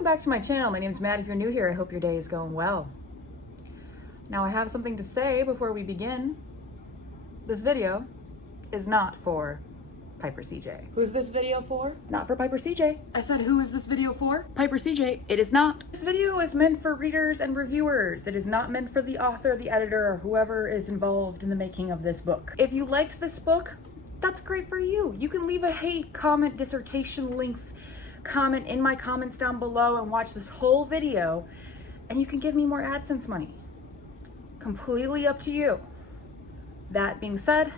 Welcome back to my channel. My name is Matt. If you're new here, I hope your day is going well. Now I have something to say before we begin. This video is not for Piper CJ. Who's this video for? Not for Piper CJ. I said, who is this video for? Piper CJ. It is not. This video is meant for readers and reviewers. It is not meant for the author, the editor, or whoever is involved in the making of this book. If you liked this book, that's great for you. You can leave a hate comment, dissertation length comment in my comments down below and watch this whole video, and you can give me more AdSense money. Completely up to you. That being said,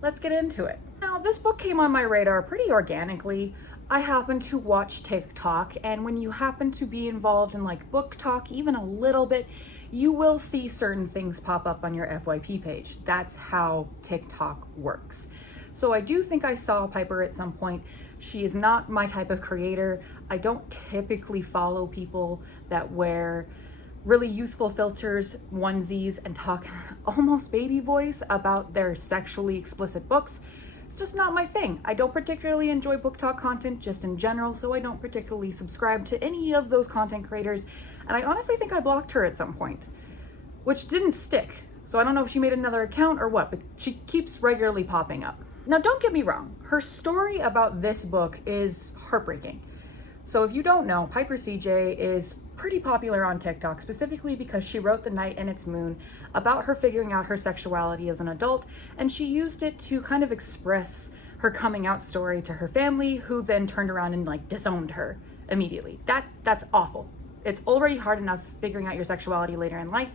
let's get into it. Now, this book came on my radar pretty organically. I happen to watch TikTok, and when you happen to be involved in like booktok even a little bit, you will see certain things pop up on your FYP page. That's how TikTok works. So I do think I saw Piper at some point. She is not my type of creator. I don't typically follow people that wear really youthful filters, onesies, and talk almost baby voice about their sexually explicit books. It's just not my thing. I don't particularly enjoy booktok content just in general, so I don't particularly subscribe to any of those content creators. And I honestly think I blocked her at some point, which didn't stick. So I don't know if she made another account or what, but she keeps regularly popping up. Now, don't get me wrong, her story about this book is heartbreaking. So if you don't know, Piper CJ is pretty popular on TikTok, specifically because she wrote The Night and Its Moon about her figuring out her sexuality as an adult, and she used it to kind of express her coming out story to her family, who then turned around and like disowned her immediately. That's awful. It's already hard enough figuring out your sexuality later in life.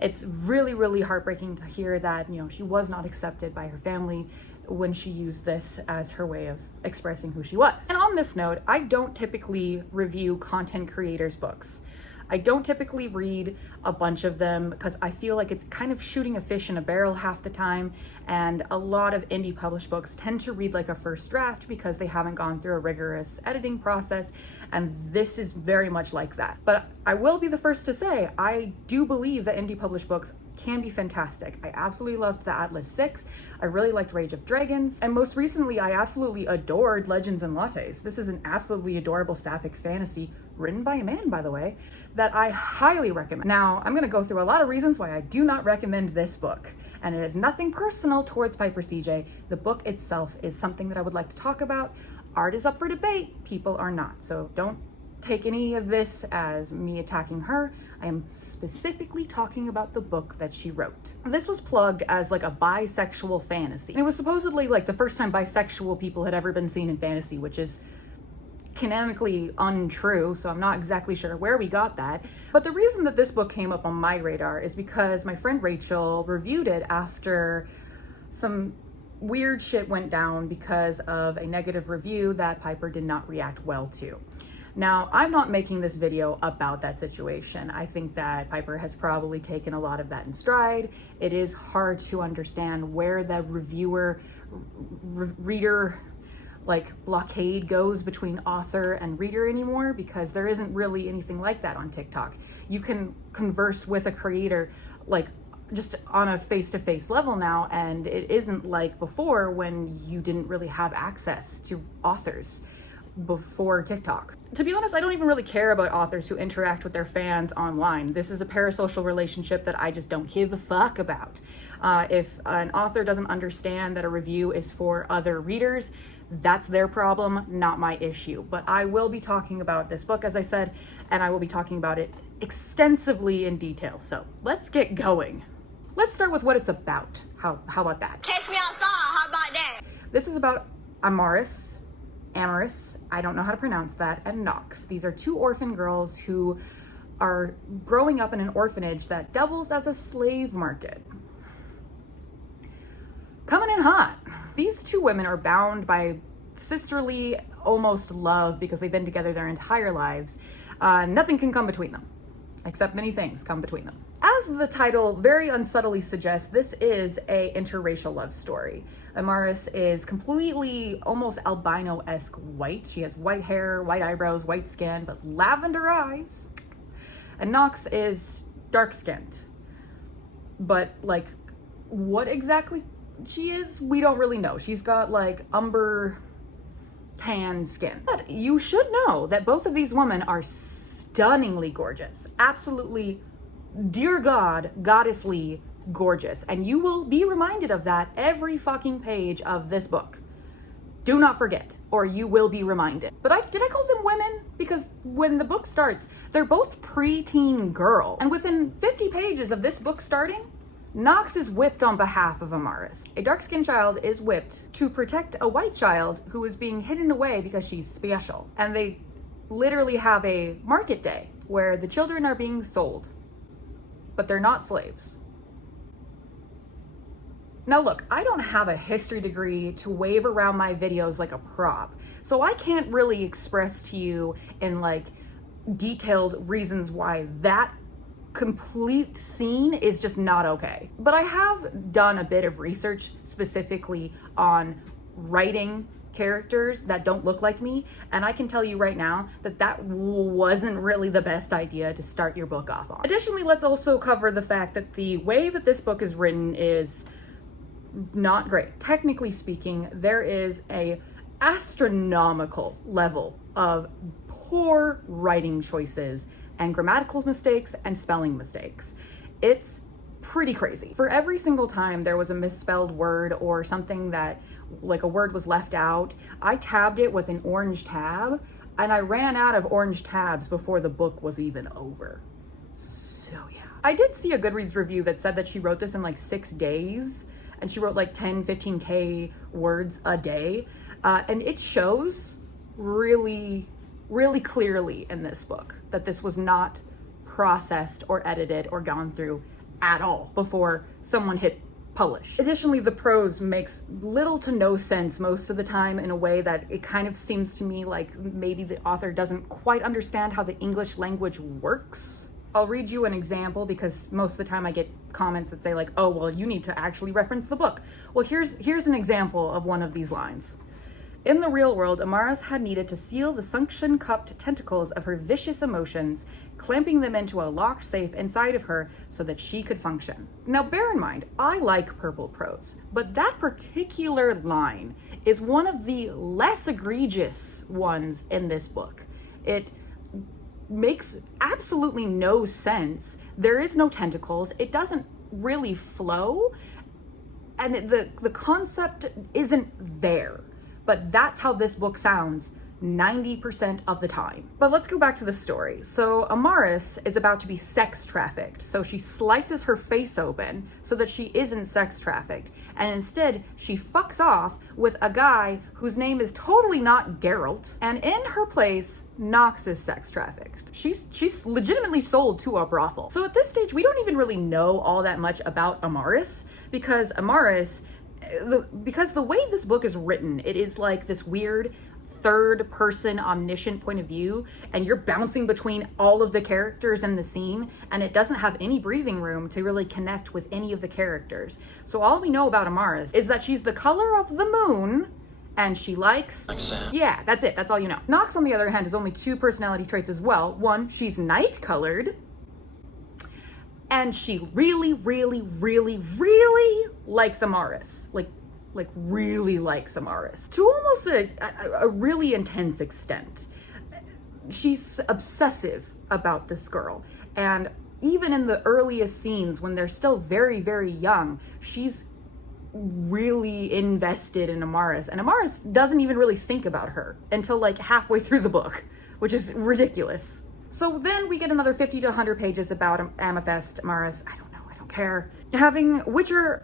It's really, really heartbreaking to hear that, you know, she was not accepted by her family when she used this as her way of expressing who she was. And on this note, I don't typically review content creators' books. I don't typically read a bunch of them because I feel like it's kind of shooting a fish in a barrel half the time, and a lot of indie published books tend to read like a first draft because they haven't gone through a rigorous editing process, and this is very much like that. But I will be the first to say, I do believe that indie published books can be fantastic. I absolutely loved the Atlas 6. I really liked Rage of Dragons. And most recently, I absolutely adored Legends and Lattes. This is an absolutely adorable sapphic fantasy, written by a man, by the way, that I highly recommend. Now, I'm gonna go through a lot of reasons why I do not recommend this book. And it is nothing personal towards Piper CJ. The book itself is something that I would like to talk about. Art is up for debate, people are not. So don't take any of this as me attacking her. I am specifically talking about the book that she wrote. This was plugged as like a bisexual fantasy. And it was supposedly like the first time bisexual people had ever been seen in fantasy, which is canonically untrue, so I'm not exactly sure where we got that. But the reason that this book came up on my radar is because my friend Rachel reviewed it after some weird shit went down because of a negative review that Piper did not react well to. Now, I'm not making this video about that situation. I think that Piper has probably taken a lot of that in stride. It is hard to understand where the reader like blockade goes between author and reader anymore, because there isn't really anything like that on TikTok. You can converse with a creator like just on a face-to-face level now, and it isn't like before when you didn't really have access to authors before TikTok. To be honest, I don't even really care about authors who interact with their fans online. This is a parasocial relationship that I just don't give a fuck about. If an author doesn't understand that a review is for other readers, that's their problem, not my issue. But I will be talking about this book, as I said, and I will be talking about it extensively in detail. So let's get going. Let's start with what it's about. How about that? Catch me outside, how about that? This is about Amaris, I don't know how to pronounce that, and Nox. These are two orphan girls who are growing up in an orphanage that doubles as a slave market. Coming in hot. These two women are bound by sisterly, almost love, because they've been together their entire lives. Nothing can come between them, except many things come between them. As the title very unsubtly suggests, this is a interracial love story. Amaris is completely almost albino-esque white. She has white hair, white eyebrows, white skin, but lavender eyes. And Nox is dark-skinned. But like, what exactly she is, we don't really know. She's got like umber tan skin. But you should know that both of these women are stunningly gorgeous. Absolutely, dear God, goddessly gorgeous. And you will be reminded of that every fucking page of this book. Do not forget, or you will be reminded. But did I call them women? Because when the book starts, they're both preteen girl. And within 50 pages of this book starting, Nox is whipped on behalf of Amaris. A dark-skinned child is whipped to protect a white child who is being hidden away because she's special. And they literally have a market day where the children are being sold, but they're not slaves. Now look, I don't have a history degree to wave around my videos like a prop, so I can't really express to you in like detailed reasons why that complete scene is just not okay. But I have done a bit of research specifically on writing characters that don't look like me, and I can tell you right now that that wasn't really the best idea to start your book off on. Additionally, let's also cover the fact that the way that this book is written is not great. Technically speaking, there is a astronomical level of poor writing choices and grammatical mistakes and spelling mistakes. It's pretty crazy. For every single time there was a misspelled word or something that, like a word was left out, I tabbed it with an orange tab, and I ran out of orange tabs before the book was even over. So yeah. I did see a Goodreads review that said that she wrote this in like 6 days, and she wrote like 10, 15K words a day. And it shows really clearly in this book that this was not processed or edited or gone through at all before someone hit publish. Additionally, the prose makes little to no sense most of the time in a way that it kind of seems to me like maybe the author doesn't quite understand how the English language works. I'll read you an example because most of the time I get comments that say like, oh, well, you need to actually reference the book. Well, here's an example of one of these lines. In the real world, Amaris had needed to seal the suction-cupped tentacles of her vicious emotions, clamping them into a locked safe inside of her so that she could function. Now, bear in mind, I like purple prose, but that particular line is one of the less egregious ones in this book. It makes absolutely no sense. There is no tentacles. It doesn't really flow, and the concept isn't there. But that's how this book sounds 90% of the time. But let's go back to the story. So Amaris is about to be sex trafficked. So she slices her face open so that she isn't sex trafficked. And instead, she fucks off with a guy whose name is totally not Geralt. And in her place, Nox is sex trafficked. She's legitimately sold to a brothel. So at this stage, we don't even really know all that much about Amaris because the way this book is written, it is like this weird third person omniscient point of view, and you're bouncing between all of the characters in the scene, and it doesn't have any breathing room to really connect with any of the characters. So all we know about Amaris is that she's the color of the moon, and she likes sand. Yeah, that's it. That's all you know. Nox, on the other hand, has only 2 personality traits as well. One, she's night colored, and she really likes Amaris. Like really likes Amaris. To almost a really intense extent. She's obsessive about this girl. And even in the earliest scenes when they're still very young, she's really invested in Amaris. And Amaris doesn't even really think about her until like halfway through the book, which is ridiculous. So then we get another 50 to 100 pages about Amethyst, Amaris, I don't know, I don't care, having Reaver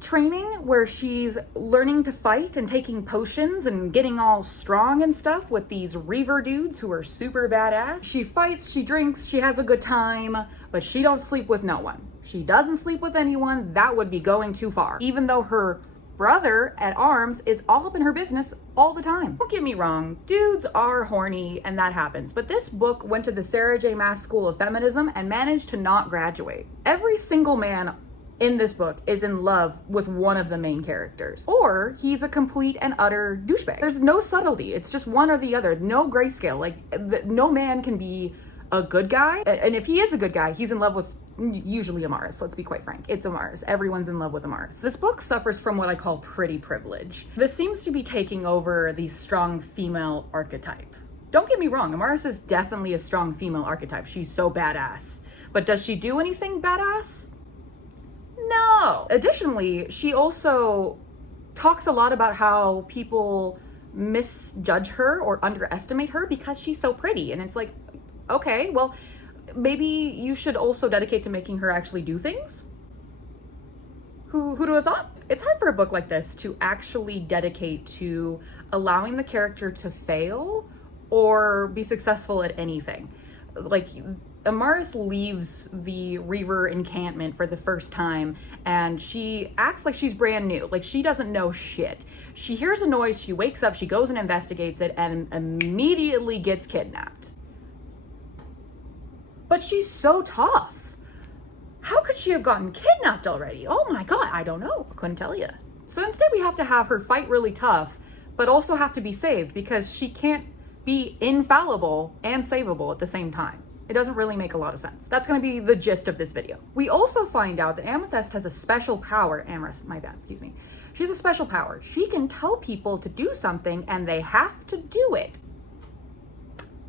training where she's learning to fight and taking potions and getting all strong and stuff with these Reaver dudes who are super badass. She fights, she drinks, she has a good time, but she don't sleep with no one. She doesn't sleep with anyone. That would be going too far. Even though her brother at arms is all up in her business all the time. Don't get me wrong, dudes are horny and that happens, but this book went to the Sarah J. Maas School of Feminism and managed to not graduate. Every single man in this book is in love with one of the main characters, or he's a complete and utter douchebag. There's no subtlety, it's just one or the other, no grayscale. Like no man can be a good guy. And if he is a good guy, he's in love with usually Amaris. Let's be quite frank. It's Amaris. Everyone's in love with Amaris. This book suffers from what I call pretty privilege. This seems to be taking over the strong female archetype. Don't get me wrong, Amaris is definitely a strong female archetype. She's so badass. But does she do anything badass? No. Additionally, she also talks a lot about how people misjudge her or underestimate her because she's so pretty. And it's like, okay, well, maybe you should also dedicate to making her actually do things? Who'd have thought? It's hard for a book like this to actually dedicate to allowing the character to fail or be successful at anything. Like, Amaris leaves the Reaver encampment for the first time and she acts like she's brand new. Like, she doesn't know shit. She hears a noise, she wakes up, she goes and investigates it, and immediately gets kidnapped. But she's so tough. How could she have gotten kidnapped already? Oh my god, I don't know. Couldn't tell you. So instead we have to have her fight really tough, but also have to be saved because she can't be infallible and savable at the same time. It doesn't really make a lot of sense. That's going to be the gist of this video. We also find out that Amethyst has a special power. Amaris, my bad, excuse me. She has a special power. She can tell people to do something and they have to do it.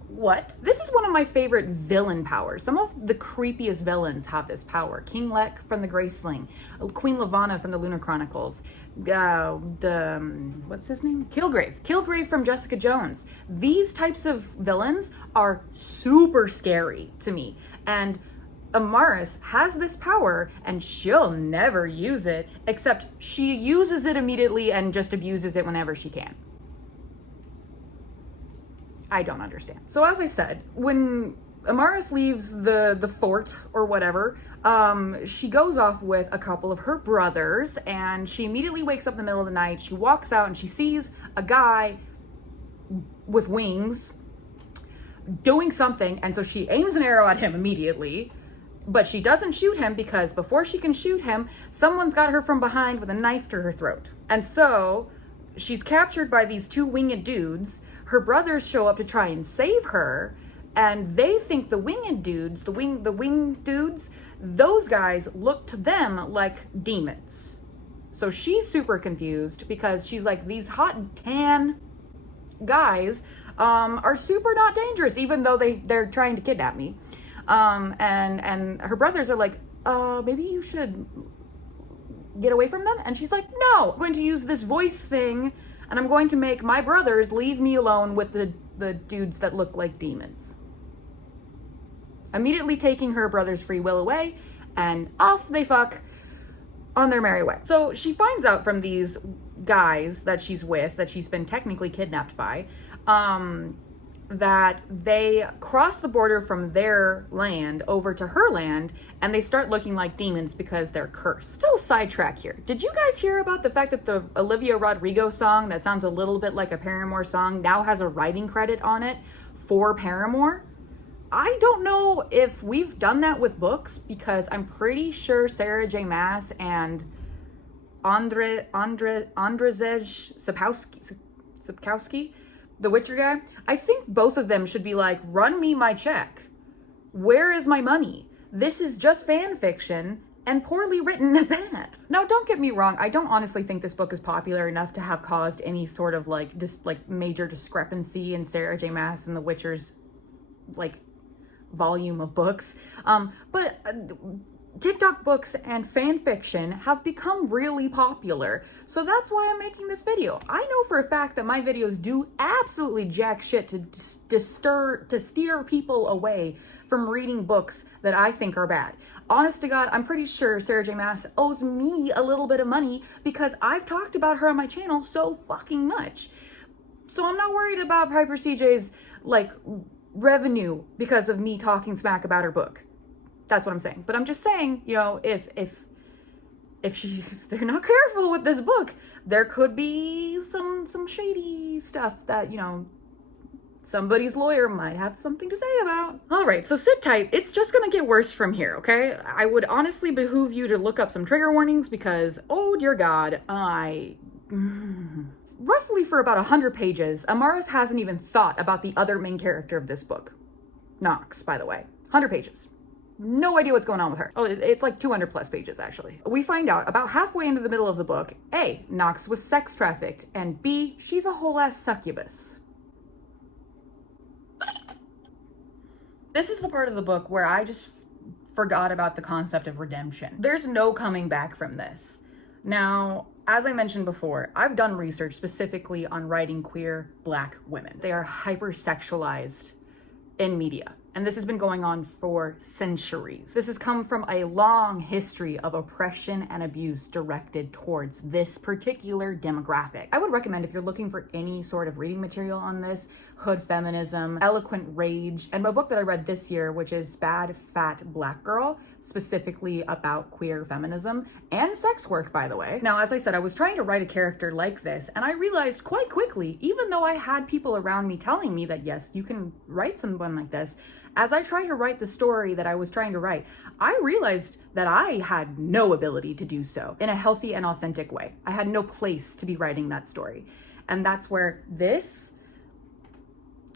What? This is one of my favorite villain powers. Some of the creepiest villains have this power. King Lek from the Grey Sling, Queen Lavanna from the Lunar Chronicles, what's his name? Kilgrave from Jessica Jones. These types of villains are super scary to me. And Amaris has this power and she'll never use it, except she uses it immediately and just abuses it whenever she can. I don't understand. So as I said, when Amaris leaves the fort or whatever, she goes off with a couple of her brothers and she immediately wakes up in the middle of the night. She walks out and she sees a guy with wings doing something. And so she aims an arrow at him immediately, but she doesn't shoot him because before she can shoot him, someone's got her from behind with a knife to her throat. And so she's captured by these two winged dudes. Her brothers show up to try and save her, and they think the winged dudes, the winged dudes, those guys look to them like demons. So she's super confused because she's like, these hot tan guys are super not dangerous, even though they're trying to kidnap me. And her brothers are like, maybe you should get away from them. And she's like, no, I'm going to use this voice thing and I'm going to make my brothers leave me alone with the dudes that look like demons. Immediately taking her brother's free will away, and off they fuck on their merry way. So she finds out from these guys that she's with, that she's been technically kidnapped by, that they cross the border from their land over to her land, and they start looking like demons because they're cursed. Still sidetrack here. Did you guys hear about the fact that the Olivia Rodrigo song that sounds a little bit like a Paramore song now has a writing credit on it for Paramore? I don't know if we've done that with books, because I'm pretty sure Sarah J. Maas and Andrzej Sapkowski, the Witcher guy, I think both of them should be like, run me my check. Where is my money? This is just fan fiction and poorly written at that. Now, don't get me wrong. I don't honestly think this book is popular enough to have caused any sort of like major discrepancy in Sarah J. Maas and the Witcher's like volume of books. But TikTok books and fan fiction have become really popular. So that's why I'm making this video. I know for a fact that my videos do absolutely jack shit to steer people away from reading books that I think are bad. Honest to God, I'm pretty sure Sarah J. Maas owes me a little bit of money because I've talked about her on my channel so fucking much. So I'm not worried about Piper CJ's like revenue because of me talking smack about her book. That's what I'm saying. But I'm just saying, you know, if they're not careful with this book, there could be some shady stuff that, you know, somebody's lawyer might have something to say about. All right, so sit tight. It's just gonna get worse from here, okay? I would honestly behoove you to look up some trigger warnings because, oh dear God, roughly for about 100 pages, Amaris hasn't even thought about the other main character of this book. Knox, by the way. 100 pages. No idea what's going on with her. Oh, it's like 200 plus pages, actually. We find out about halfway into the middle of the book, A, Knox was sex trafficked, and B, she's a whole ass succubus. This is the part of the book where I just forgot about the concept of redemption. There's no coming back from this. Now, as I mentioned before, I've done research specifically on writing queer Black women. They are hypersexualized in media. And this has been going on for centuries. This has come from a long history of oppression and abuse directed towards this particular demographic. I would recommend, if you're looking for any sort of reading material on this, Hood Feminism, Eloquent Rage, and my book that I read this year, which is Bad Fat Black Girl, specifically about queer feminism and sex work, by the way. Now, as I said, I was trying to write a character like this, and I realized quite quickly, even though I had people around me telling me that, yes, you can write someone like this, as I tried to write the story that I was trying to write, I realized that I had no ability to do so in a healthy and authentic way. I had no place to be writing that story. And that's where this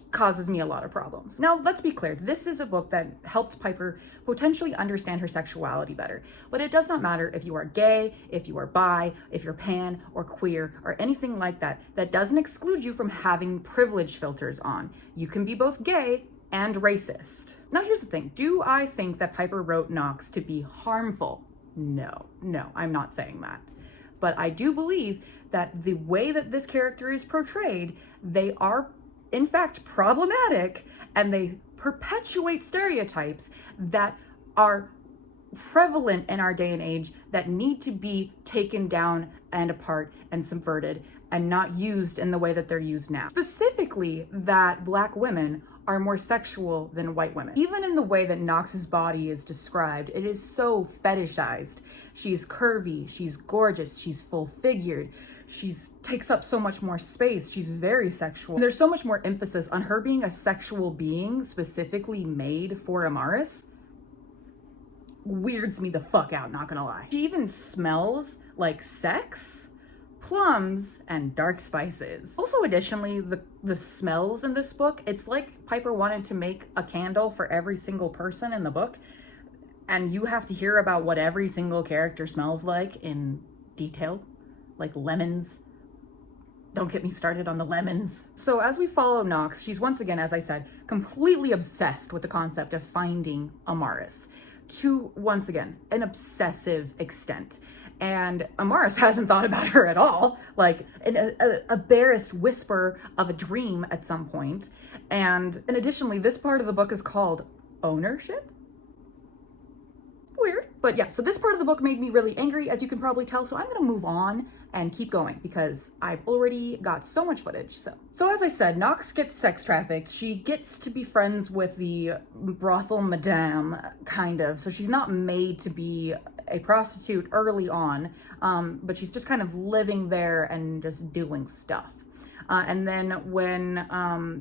causes me a lot of problems. Now, let's be clear. This is a book that helped Piper potentially understand her sexuality better. But it does not matter if you are gay, if you are bi, if you're pan or queer or anything like that. That doesn't exclude you from having privilege filters on. You can be both gay and racist. Now, here's the thing. Do I think that Piper wrote Knox to be harmful? No, I'm not saying that. But I do believe that the way that this character is portrayed, they are in fact problematic, and they perpetuate stereotypes that are prevalent in our day and age that need to be taken down and apart and subverted and not used in the way that they're used now. Specifically, that Black women are more sexual than white women. Even in the way that Knox's body is described, it is so fetishized. She's curvy, she's gorgeous, she's full-figured, takes up so much more space, she's very sexual. And there's so much more emphasis on her being a sexual being specifically made for Amaris. Weirds me the fuck out, not gonna lie. She even smells like sex, plums, and dark spices. Also, additionally, the smells in this book, it's like Piper wanted to make a candle for every single person in the book, and you have to hear about what every single character smells like in detail, like lemons. Don't get me started on the lemons. So as we follow Knox, she's once again, as I said, completely obsessed with the concept of finding Amaris to, once again, an obsessive extent. And Amaris hasn't thought about her at all, like a barest whisper of a dream at some point. And additionally, this part of the book is called Ownership? Weird. But yeah, so this part of the book made me really angry, as you can probably tell. So I'm gonna move on and keep going because I've already got so much footage. So as I said, Knox gets sex trafficked. She gets to be friends with the brothel madame, kind of. So she's not made to be a prostitute early on, but she's just kind of living there and just doing stuff. And then when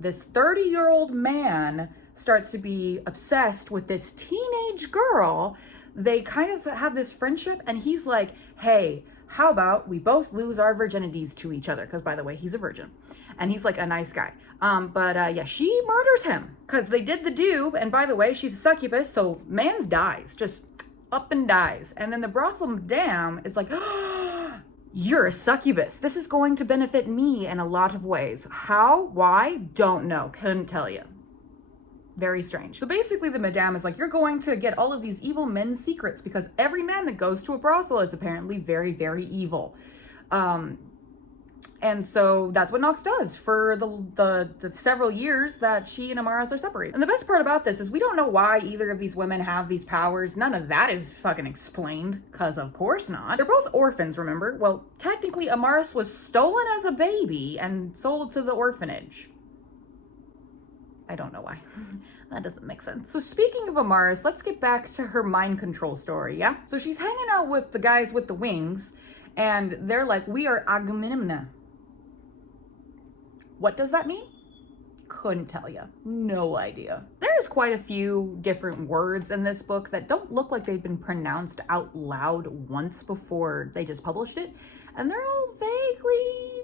this 30-year-old man starts to be obsessed with this teenage girl, they kind of have this friendship, and he's like, hey, how about we both lose our virginities to each other? Because, by the way, he's a virgin. And he's like a nice guy. Yeah, she murders him because they did the do. And by the way, she's a succubus, so man's dies, just up and dies. And then the brothel madame is like, oh, you're a succubus. This is going to benefit me in a lot of ways. How? Why? Don't know. Couldn't tell you. Very strange. So basically the madame is like, you're going to get all of these evil men's secrets because every man that goes to a brothel is apparently very, very evil. And so that's what Knox does for the several years that she and Amaris are separated. And the best part about this is we don't know why either of these women have these powers. None of that is fucking explained, because of course not. They're both orphans, remember? Well, technically Amaris was stolen as a baby and sold to the orphanage. I don't know why. That doesn't make sense. So speaking of Amaris, let's get back to her mind control story, yeah? So she's hanging out with the guys with the wings, and they're like, we are Agamemnon. What does that mean? Couldn't tell you. No idea. There's quite a few different words in this book that don't look like they've been pronounced out loud once before they just published it. And they're all vaguely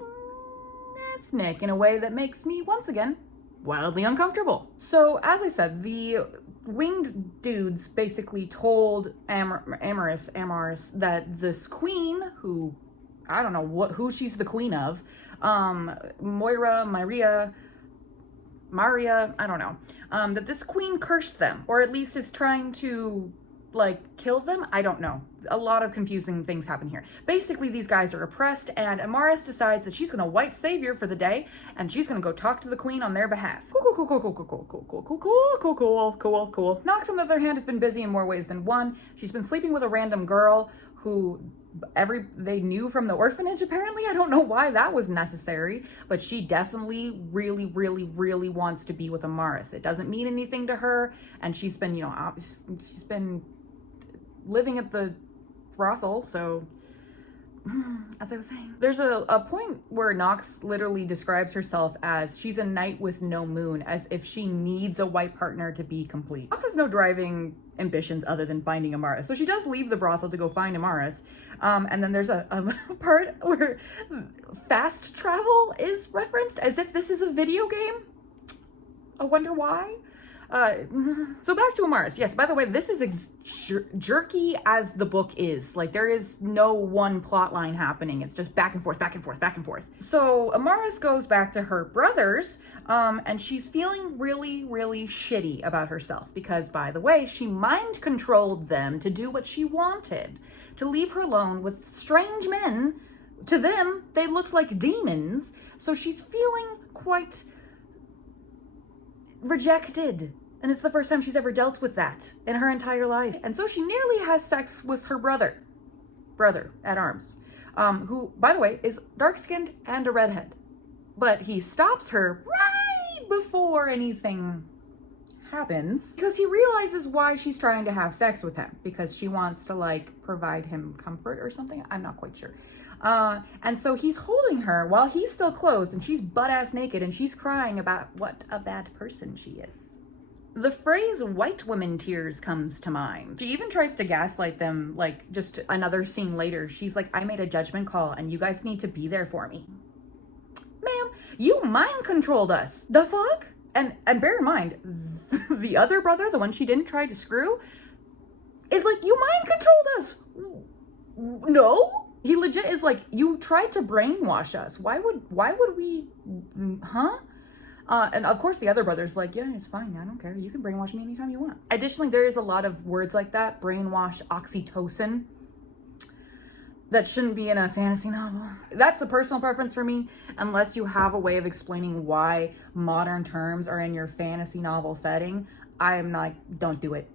ethnic in a way that makes me, once again, wildly uncomfortable. So as I said, the winged dudes basically told Amaris that this queen, who I don't know who she's the queen of, Maria, I don't know, that this queen cursed them, or at least is trying to like kill them. I don't know. A lot of confusing things happen here. Basically, these guys are oppressed, and Amaris decides that she's gonna white savior for the day, and she's gonna go talk to the queen on their behalf. Cool. Nox, on the other hand, has been busy in more ways than one. She's been sleeping with a random girl who they knew from the orphanage, apparently. I don't know why that was necessary, but she definitely really wants to be with Amaris. It doesn't mean anything to her, and she's been, you know, she's been living at the brothel, so as I was saying, there's a point where Nox literally describes herself as she's a knight with no moon, as if she needs a white partner to be complete. Nox has no driving ambitions other than finding Amaris, so she does leave the brothel to go find Amaris, and then there's a part where fast travel is referenced as if this is a video game. I wonder why. So back to Amaris. Yes, by the way, this is jerky as the book is. Like, there is no one plot line happening. It's just back and forth. So Amaris goes back to her brothers, and she's feeling really shitty about herself because, by the way, she mind controlled them to do what she wanted, to leave her alone with strange men. To them, they looked like demons. So she's feeling quite rejected. And it's the first time she's ever dealt with that in her entire life. And so she nearly has sex with her brother at arms, who, by the way, is dark-skinned and a redhead. But he stops her right before anything happens because he realizes why she's trying to have sex with him, because she wants to, like, provide him comfort or something. I'm not quite sure. And so he's holding her while he's still clothed and she's butt-ass naked and she's crying about what a bad person she is. The phrase white women tears comes to mind. She even tries to gaslight them, like, just another scene later. She's like, I made a judgment call and you guys need to be there for me. Ma'am, you mind controlled us. The fuck? And bear in mind, the other brother, the one she didn't try to screw, is like, you mind controlled us. No? He legit is like, you tried to brainwash us. Why would we, huh? And of course the other brother's like, yeah, it's fine, I don't care. You can brainwash me anytime you want. Additionally, there is a lot of words like that, brainwash, oxytocin, that shouldn't be in a fantasy novel. That's a personal preference for me, unless you have a way of explaining why modern terms are in your fantasy novel setting. I'm like, don't do it.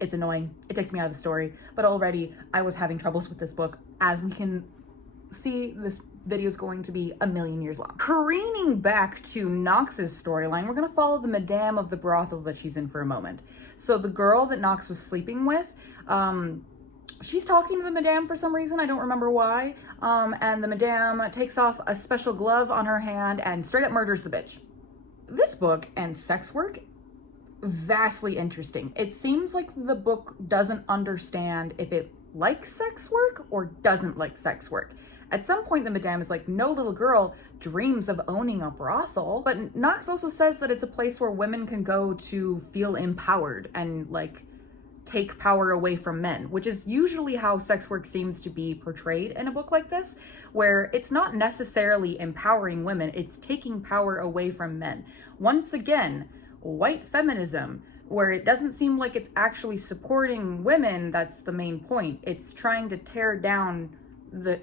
It's annoying. It takes me out of the story. But already I was having troubles with this book. As we can see, this video is going to be a million years long. Careening back to Nox's storyline, we're gonna follow the madame of the brothel that she's in for a moment. So the girl that Nox was sleeping with, she's talking to the madame for some reason, I don't remember why, and the madame takes off a special glove on her hand and straight up murders the bitch. This book and sex work, vastly interesting. It seems like the book doesn't understand if it likes sex work or doesn't like sex work. At some point, the madame is like, no little girl dreams of owning a brothel. But Nox also says that it's a place where women can go to feel empowered and, like, take power away from men, which is usually how sex work seems to be portrayed in a book like this, where it's not necessarily empowering women, it's taking power away from men. Once again, white feminism, where it doesn't seem like it's actually supporting women, that's the main point. It's trying to tear down the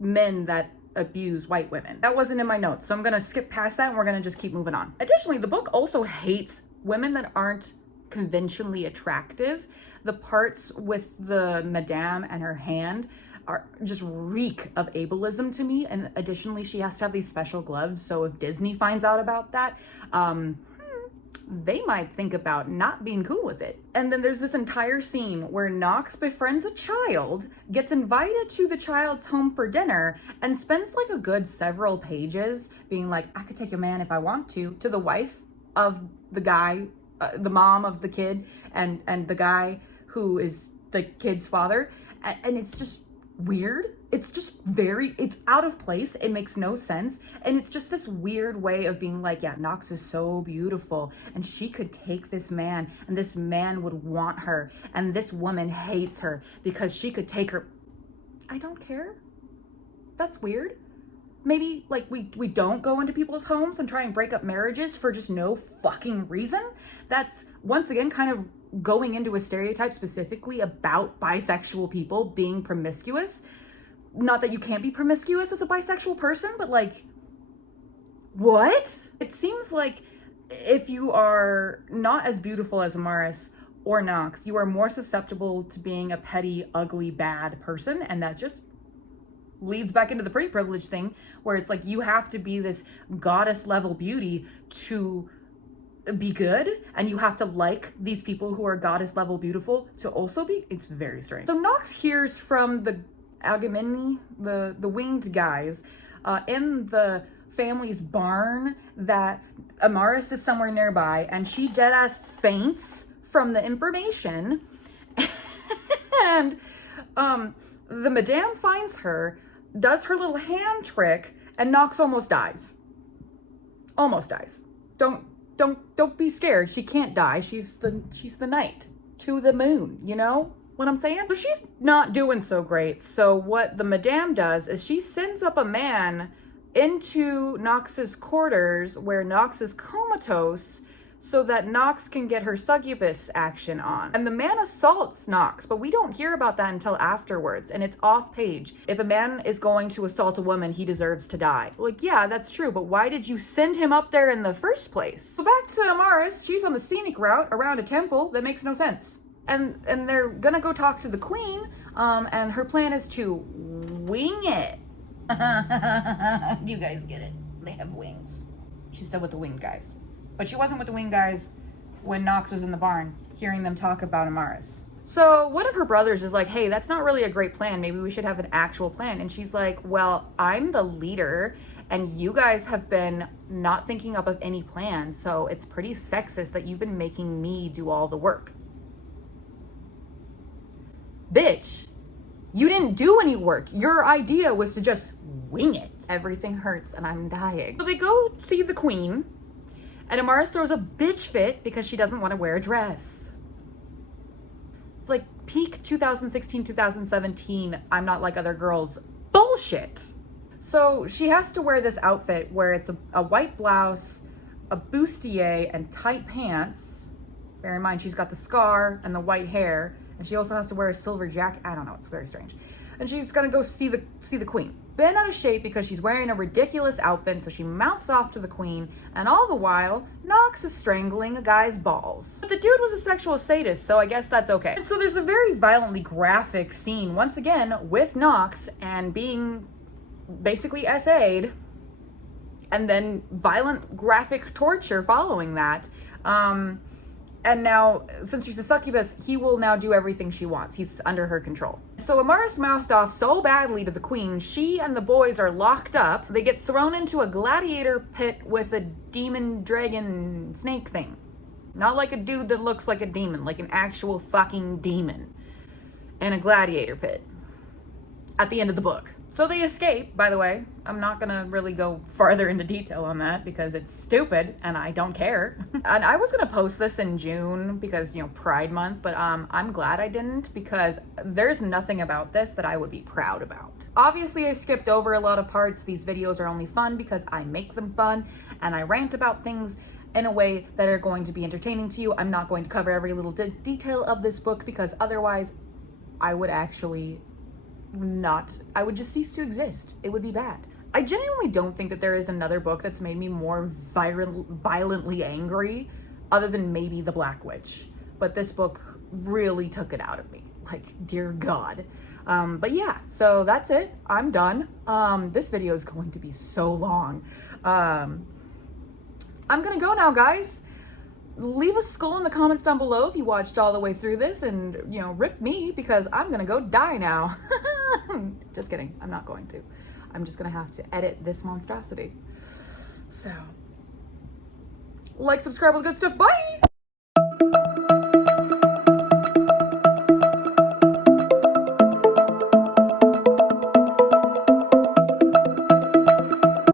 men that abuse white women. That wasn't in my notes, so I'm gonna skip past that and we're gonna just keep moving on. Additionally, the book also hates women that aren't conventionally attractive. The parts with the madame and her hand are just reek of ableism to me, and additionally, she has to have these special gloves, so if Disney finds out about that, they might think about not being cool with it. And then there's this entire scene where Nox befriends a child, gets invited to the child's home for dinner, and spends like a good several pages being like, I could take your man if I want to the wife of the guy, the mom of the kid, and the guy who is the kid's father. And it's just weird. it's just it's out of place. It makes no sense. And it's just this weird way of being like, yeah, Nox is so beautiful and she could take this man and this man would want her. And this woman hates her because she could take her. I don't care. That's weird. Maybe like we don't go into people's homes and try and break up marriages for just no fucking reason. That's once again kind of going into a stereotype specifically about bisexual people being promiscuous. Not that you can't be promiscuous as a bisexual person, but like, what? It seems like if you are not as beautiful as Amaris or Nox, you are more susceptible to being a petty, ugly, bad person. And that just leads back into the pretty privilege thing where it's like you have to be this goddess level beauty to be good, and you have to like these people who are goddess level beautiful to also be. It's very strange. So Nox hears from the Agamemni, the winged guys, in the family's barn that Amaris is somewhere nearby, and she deadass faints from the information. And the madame finds her, does her little hand trick, and Nox almost dies. Almost dies. Don't be scared. She can't die. She's the knight to the moon, you know what I'm saying? So she's not doing so great. So what the madame does is she sends up a man into Nox's quarters where Nox is comatose so that Nox can get her succubus action on. And the man assaults Nox, but we don't hear about that until afterwards, and it's off page. If a man is going to assault a woman, he deserves to die. Like, yeah, that's true, but why did you send him up there in the first place? So back to Amaris, she's on the scenic route around a temple that makes no sense. And they're gonna go talk to the queen, and her plan is to wing it. You guys get it. They have wings. She's still with the winged guys. But she wasn't with the winged guys when Nox was in the barn, hearing them talk about Amaris. So one of her brothers is like, hey, that's not really a great plan. Maybe we should have an actual plan. And she's like, well, I'm the leader, and you guys have been not thinking up of any plan, so it's pretty sexist that you've been making me do all the work. Bitch, you didn't do any work. Your idea was to just wing it. Everything hurts and I'm dying. So they go see the queen, and Amaris throws a bitch fit because she doesn't want to wear a dress. It's like peak 2016, 2017, I'm not like other girls bullshit. So she has to wear this outfit where it's a white blouse, a bustier, and tight pants. Bear in mind, she's got the scar and the white hair. And she also has to wear a silver jacket. I don't know, it's very strange. And she's gonna go see the queen. Bent out of shape because she's wearing a ridiculous outfit, so she mouths off to the queen, and all the while, Nox is strangling a guy's balls. But the dude was a sexual sadist, so I guess that's okay. And so there's a very violently graphic scene, once again, with Nox and being basically SA'd, and then violent graphic torture following that. And now, since she's a succubus, he will now do everything she wants. He's under her control. So Amaris mouthed off so badly to the queen, she and the boys are locked up. They get thrown into a gladiator pit with a demon dragon snake thing. Not like a dude that looks like a demon, like an actual fucking demon. In a gladiator pit. At the end of the book. So they escape, by the way. I'm not gonna really go farther into detail on that because it's stupid and I don't care. And I was gonna post this in June because, you know, Pride Month, but I'm glad I didn't because there's nothing about this that I would be proud about. Obviously, I skipped over a lot of parts. These videos are only fun because I make them fun and I rant about things in a way that are going to be entertaining to you. I'm not going to cover every little detail of this book because otherwise I would actually I would just cease to exist. It would be bad. I genuinely don't think that there is another book that's made me more violently angry other than maybe The Black Witch. But this book really took it out of me. Like, dear God. But yeah, so that's it. I'm done. This video is going to be so long. I'm gonna go now, guys. Leave a skull in the comments down below if you watched all the way through this and, you know, rip me because I'm gonna go die now. Just kidding. I'm not going to. I'm just gonna have to edit this monstrosity. So, like, subscribe, all the good stuff. Bye!